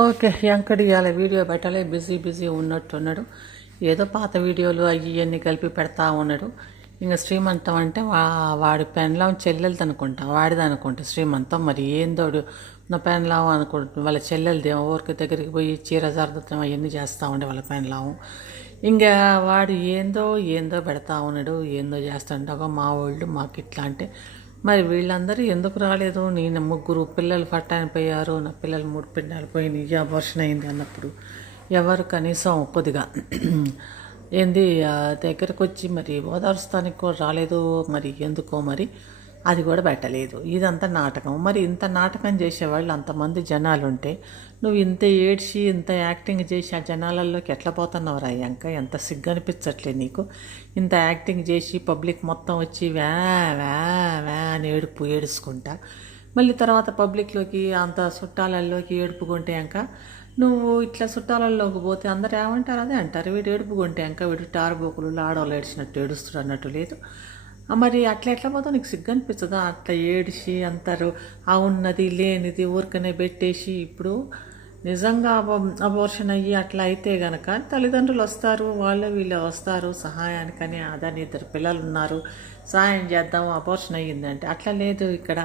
Okay. Venkat ఇయాల video పెట్టలే, busy ఉన్నట్టున్నాడు. ఏదో పాత వీడియోలు అవి ఇవన్నీ కలిపి పెడతా ఉన్నాడు. ఇంకా శ్రీమంతం అంటే వాడి పెండ్లాం చెల్లెలది అనుకుంటా, వాడిది అనుకుంటా శ్రీమంతం. మరి ఏందోడు నా పెండ్లాం అనుకుంటు వాళ్ళ చెల్లెలది ఊరికి దగ్గరికి పోయి చీర జరదతం అవన్నీ చేస్తూ ఉండే వాళ్ళ పెండ్లాము. ఇంకా వాడు ఏందో పెడతా ఉన్నాడు, ఏందో చేస్తుండగా మా వాళ్ళు మాకు ఇట్లా అంటే మరి వీళ్ళందరూ ఎందుకు రాలేదు? నేను ముగ్గురు పిల్లలు పట్టాని పోయారు, నా పిల్లలు 3 పిండాలు పోయినాయి, అబార్షన్ అయింది అన్నప్పుడు ఎవరు కనీసం కొద్దిగా ఏంది దగ్గరకు వచ్చి మరి ఓదార్స్తానికి కూడా రాలేదు. మరి ఎందుకో మరి అది కూడా పెట్టలేదు. ఇదంతా నాటకం. మరి ఇంత నాటకం చేసేవాళ్ళు అంతమంది జనాలు ఉంటే నువ్వు ఇంత ఏడ్చి ఇంత యాక్టింగ్ చేసి ఆ జనాలలోకి ఎట్లా పోతున్నావు రాయ్యాంక? ఎంత సిగ్గు అనిపించట్లే నీకు? ఇంత యాక్టింగ్ చేసి పబ్లిక్ మొత్తం వచ్చి వ్యా వ్యా వ్యా అని ఏడుచుకుంటా మళ్ళీ తర్వాత పబ్లిక్లోకి అంత చుట్టాలలోకి ఏడుపుకుంటాక నువ్వు ఇట్లా చుట్టాలలోకి పోతే అందరు ఏమంటారు? అదే అంటారు, వీడు ఏడుపుకుంటాక వీడు టార్బోకులు ఆడవాళ్ళు ఏడ్చినట్టు ఏడుస్తుడు అన్నట్టు లేదు. మరి అట్లా ఎట్లా పోతావు? నీకు సిగ్గు అనిపించదా? అట్లా ఏడిచి అంటారు ఆ ఉన్నది లేనిది ఊరికనే పెట్టేసి. ఇప్పుడు నిజంగా అబోర్షన్ అయ్యి అట్లా అయితే గనక తల్లిదండ్రులు వస్తారు, వీళ్ళే వస్తారు సహాయానికని. అదని 2 పిల్లలు ఉన్నారు, సహాయం చేద్దాం, అబోర్షన్ అయ్యిందంటే అట్లా లేదు ఇక్కడ.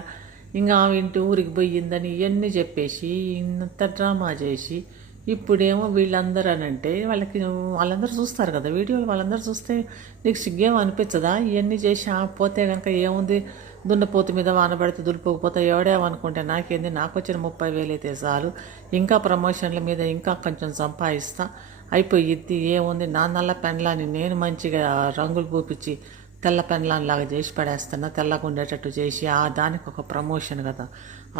ఇంకా ఇంటి ఊరికి పోయిందని ఇవన్నీ చెప్పేసి ఇంత డ్రామా చేసి ఇప్పుడేమో వీళ్ళందరూ అని అంటే వాళ్ళందరూ చూస్తారు కదా వీడియోలు. వాళ్ళందరూ చూస్తే నీకు సిగ్గేం అనిపించదా? ఇవన్నీ చేసి పోతే కనుక ఏముంది, దున్నపోతు మీద వానబడితే దులిపోకపోతే ఎవడేమనుకుంటే నాకేంది, నాకు వచ్చిన 30,000 అయితే చాలు, ఇంకా ప్రమోషన్ల మీద ఇంకా కొంచెం సంపాదిస్తా అయిపోయిద్ది. ఏముంది, నా నల్ల పెండ్లాన్ని నేను మంచిగా రంగులు పూపించి తెల్ల పెన్లాన్లాగా చేసి పడేస్తున్నా, తెల్లగా ఉండేటట్టు చేసి దానికి ఒక ప్రమోషన్ కదా.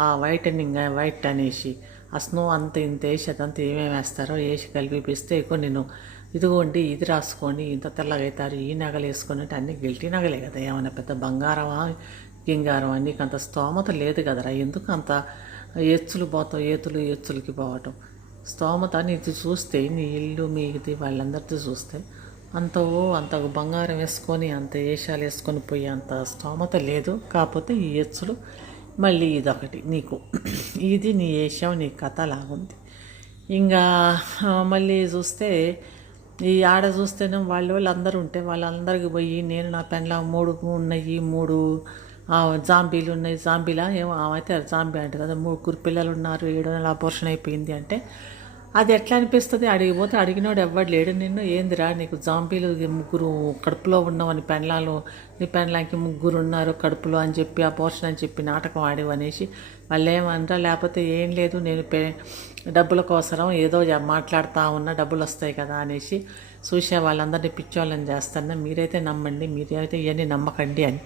ఆ వైటనింగ్ వైట్ అనేసి ఆ స్నో అంత ఇంత వేసి అదంతా ఏమేమి వేస్తారో వేసి కలిపిస్తే నేను ఇదిగోండి ఇది రాసుకొని ఇంత తెల్లగా అవుతారు, ఈ నగలు వేసుకొని అంటే అన్నీ గిల్టీ నగలే కదా. ఏమైనా పెద్ద బంగారమా గింగారం? నీకు అంత స్తోమత లేదు కదరా. ఎందుకు అంత ఎత్తులకి పోవటం? స్తోమత నీది చూస్తే, నీ ఇల్లు మీది వాళ్ళందరిది చూస్తే అంత బంగారం వేసుకొని అంత వేషాలు వేసుకొని పోయి అంత స్తోమత లేదు. కాకపోతే ఈ ఎచ్చులు మళ్ళీ ఇదొకటి నీకు, ఇది నీ వేషం, నీ కథ లాగుంది. ఇంకా మళ్ళీ చూస్తే ఈ ఆడ చూస్తేనే వాళ్ళు అందరూ ఉంటే వాళ్ళందరికీ పోయి నేను నా పెన్లా 3 ఉన్నాయి, 3 జాంబీలు ఉన్నాయి. జాంబీలా ఏమో అయితే జాంబీ అంటే కదా, 3 పిల్లలు ఉన్నారు, 7 నెలల అబోర్షన్ అయిపోయింది అంటే అది ఎట్లా అనిపిస్తుంది? అడిగిపోతే అడిగినోడు ఎవ్వడు లేడు. నిన్ను ఏందిరా నీకు జాంబీలు 3 కడుపులో ఉన్నావని, పెండ్లాలు నీ పెండ్లాంకి 3 ఉన్నారు కడుపులో అని చెప్పి అబోర్షన్ అని చెప్పి నాటకం ఆడేవు అనేసి వాళ్ళు ఏమనరా? లేకపోతే ఏం లేదు, నేను డబ్బుల కోసరం ఏదో మాట్లాడుతూ ఉన్నా, డబ్బులు వస్తాయి కదా అనేసి చూసే వాళ్ళందరినీ పిచ్చోళ్ళని చేస్తాను. మీరైతే నమ్మండి, మీరైతే ఇవన్నీ నమ్మకండి అని.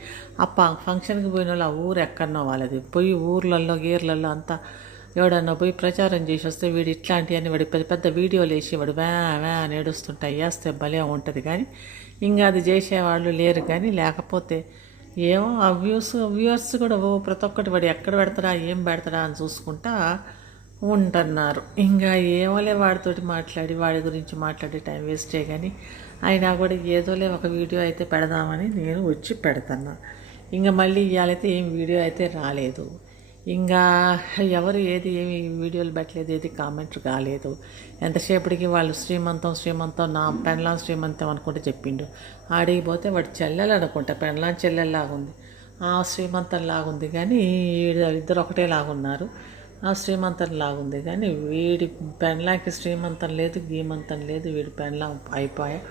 ఫంక్షన్కి పోయిన వాళ్ళు ఆ ఊరు ఎక్కడనో వాళ్ళది పోయి ఊర్లలో గీర్లలో అంతా ఎవడన్నా పోయి ప్రచారం చేసి వస్తే వీడు ఇట్లాంటివన్నీ వాడి పెద్ద వీడియోలు వేసి వాడు వ్యా అని ఏడుస్తుంటాయి వేస్తే భలే ఉంటుంది. కానీ ఇంకా అది చేసేవాళ్ళు లేరు. కానీ లేకపోతే ఏమో ఆ వ్యూవర్స్ కూడా ప్రతి ఒక్కటి వాడు ఎక్కడ పెడతాడా ఏం పెడతాడా అని చూసుకుంటా ఉంటున్నారు. ఇంకా ఏమోలే వాడితోటి మాట్లాడి వాడి గురించి మాట్లాడి టైం వేస్టే. కానీ అయినా కూడా ఏదోలే ఒక వీడియో అయితే పెడదామని నేను వచ్చి పెడతాను. ఇంకా మళ్ళీ ఇవాళైతే ఏం వీడియో అయితే రాలేదు. ఇంకా ఎవరు ఏమి వీడియోలు పెట్టలేదు, ఏది కామెంట్ కాలేదు. ఎంతసేపటికి వాళ్ళు శ్రీమంతం నా పెండ్లాం శ్రీమంతం అనుకుంటే చెప్పిండు. ఆడిగిపోతే వాడి చెల్లెలు అనుకుంటా, పెండ్లాం చెల్లెల్లాగుంది, ఆ శ్రీమంతం లాగుంది. కానీ ఇద్దరు ఒకటే లాగున్నారు, ఆ శ్రీమంతం లాగుంది. కానీ వీడి పెండ్లాంకి శ్రీమంతం లేదు, గీమంతం లేదు, వీడి పెండ్లాం అయిపోయా.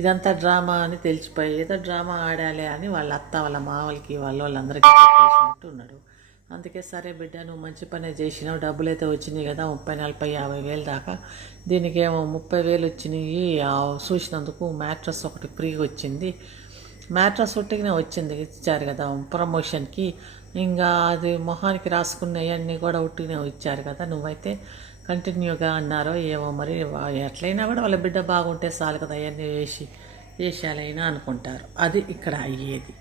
ఇదంతా డ్రామా అని తెలిసిపోయి ఏదో డ్రామా ఆడాలి అని వాళ్ళ అత్త వాళ్ళ మావలకి వాళ్ళందరికీ చెప్పేసినట్టు ఉన్నాడు. అందుకే సరే బిడ్డ, నువ్వు మంచి పనే చేసినావు, డబ్బులు అయితే వచ్చినాయి కదా 30, 40, 50 వేలు దాకా. దీనికేమో 30,000 వచ్చినాయి. చూసినందుకు మ్యాట్రస్ ఒకటి ఫ్రీగా వచ్చింది. మ్యాట్రస్ ఒట్టిగానే వచ్చింది, ఇచ్చారు కదా ప్రమోషన్కి. ఇంకా అది మొహానికి రాసుకున్నవన్నీ కూడా ఒట్టిగానే ఇచ్చారు కదా. నువ్వైతే కంటిన్యూగా అన్నారో ఏమో మరి. ఎట్లయినా కూడా వాళ్ళ బిడ్డ బాగుంటే చాలు కదా, అవన్నీ వేషాలైనా అనుకుంటారు. అది ఇక్కడ అయ్యేది.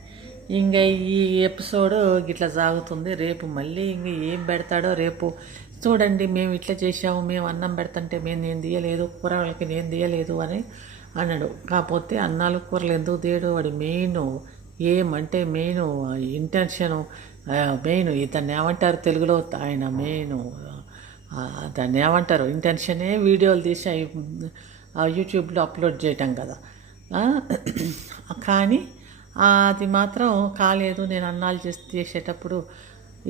ఇంకా ఈ ఎపిసోడ్ ఇట్లా సాగుతుంది. రేపు మళ్ళీ ఇంక ఏం పెడతాడో రేపు చూడండి. మేము ఇట్లా చేసాము, మేము అన్నం పెడతంటే నేను తీయలేదు, కూర వాళ్ళకి నేను తీయలేదు అని అన్నాడు. కాకపోతే అన్నాలు కూరలు ఎందుకు తీయడు? వాడి మెయిన్ ఏమంటే మెయిన్ ఇంటెన్షను, మెయిన్ ఇతన్ని ఏమంటారు తెలుగులో, ఆయన మెయిన్ దాన్ని ఏమంటారు, ఇంటెన్షనే వీడియోలు తీసి యూట్యూబ్లో అప్లోడ్ చేయటం కదా. కానీ అది మాత్రం కాలేదు. నేను అన్నాలు చేసేటప్పుడు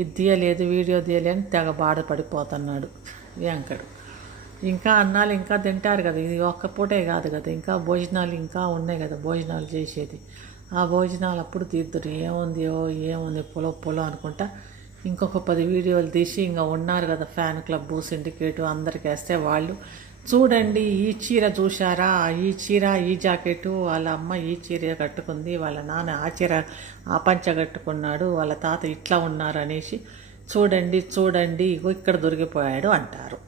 ఇది తీయలేదు, వీడియో తీయలేని తెగ బాధపడిపోతున్నాడు వెంకడు. ఇంకా అన్నాలు ఇంకా తింటారు కదా, ఇది ఒక్క పూటే కాదు కదా, ఇంకా భోజనాలు ఇంకా ఉన్నాయి కదా, భోజనాలు చేసేది. ఆ భోజనాలు అప్పుడు తీద్దురు. ఏముంది పొలం అనుకుంటా ఇంకొక 10 వీడియోలు తీసి ఇంకా ఉన్నారు కదా ఫ్యాన్ క్లబ్, సిండికేటు, అందరికి వేస్తే వాళ్ళు చూడండి ఈ చీర చూశారా, ఈ చీర ఈ జాకెటు, వాళ్ళ అమ్మ ఈ చీర కట్టుకుంది, వాళ్ళ నాన్న ఆ చీర ఆ పంచ కట్టుకున్నాడు, వాళ్ళ తాత ఇట్లా ఉన్నారు అనేసి చూడండి ఇగో ఇక్కడ దొరికిపోయాడు అంటారు.